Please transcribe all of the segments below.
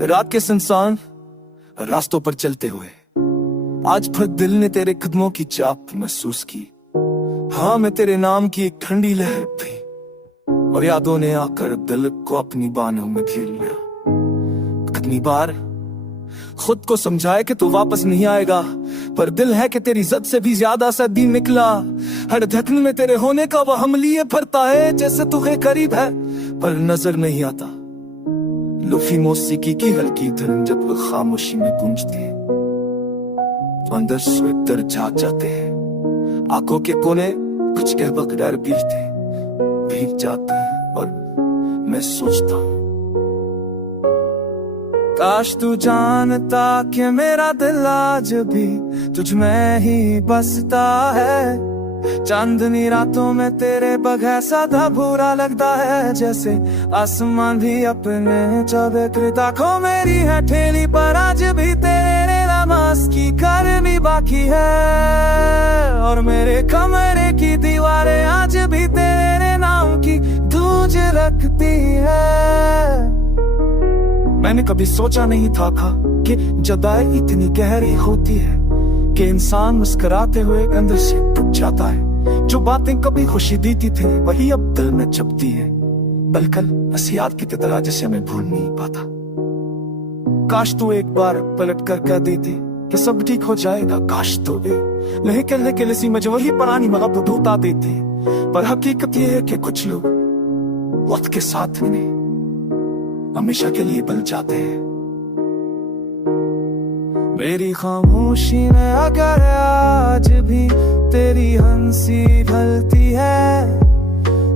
रात के सुनसान रास्तों पर चलते हुए आज फिर दिल ने तेरे कदमों की चाप महसूस की। हाँ, मैं तेरे नाम की एक ठंडी लहर थी और यादों ने आकर दिल को अपनी बाहों में घेर लिया। कितनी बार खुद को समझाए कि तू वापस नहीं आएगा, पर दिल है कि तेरी इज्जत से भी ज्यादा सदी निकला। हर धड़कन में तेरे होने का वह हम लिए फरता है, जैसे तू है करीब है पर नजर नहीं आता। लुफी मौसीकी की हल्की धुन जब वो खामोशी में गूंजती है तो अंदर से दर्द जाग जाते हैं। आंखों के कोने कुछ कह बगैर भीग जाते हैं और मैं सोचता हूँ काश तू जानता कि मेरा दिल आज भी तुझ में ही बसता है। चांदनी रातों में तेरे बगैर सादा बुरा लगता है, जैसे आसमान भी अपने चौबे आँखों मेरी है ठेली पर आज भी तेरे नमाज की गर्मी बाकी है। और मेरे कमरे की दीवारें आज भी तेरे नाम की गूंज रखती है। मैंने कभी सोचा नहीं था कि जुदाई इतनी गहरी होती है कि इंसान मुस्कुराते हुए अंदर से टूट जाता है। जो बातें कभी खुशी देती थी वही अब दिल में चुभती है, बल्कि नसीहत की तरह जिसे मैं भूल नहीं पाता। काश तू एक बार पलट कर कह देती कि सब ठीक हो जाएगा। काश तो नहीं कहने के लिए मुझे वही पुरानी मोहब्बत बता देती, पर हकीकत ये है कि कुछ लोग वक्त के साथ में हमेशा के लिए बन जाते हैं। मेरी खामोशी में अगर आज भी तेरी हंसी ढलती है,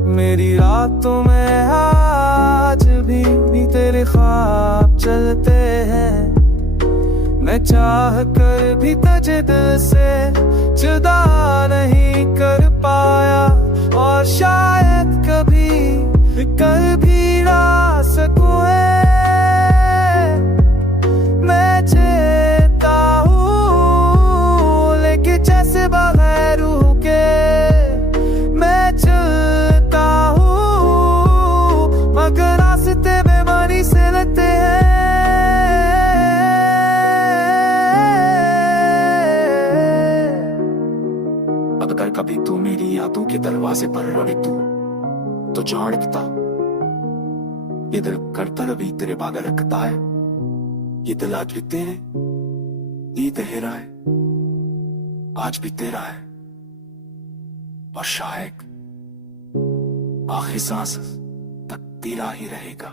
मेरी रातों में आज भी तेरे ख्वाब चलते हैं। मैं चाह कर भी तुझे दिल से जुदा नहीं कर पाया और शायद कभी कल भी ना सकूं। मैं चेता हूँ लेकिन जैसे बगैर रूह के मैं चलता हूँ, मगर रास्ते बेमानी से लगते हैं। अगर कभी तू मेरी यादों के दरवाजे पर रोने तो झाड़ता ये दिल करता रवि तेरे बाग रखता है। ये दिल आज भी तेरे ये तेरा है, आज भी तेरा है और शायद आखिरी सांस तक तेरा ही रहेगा।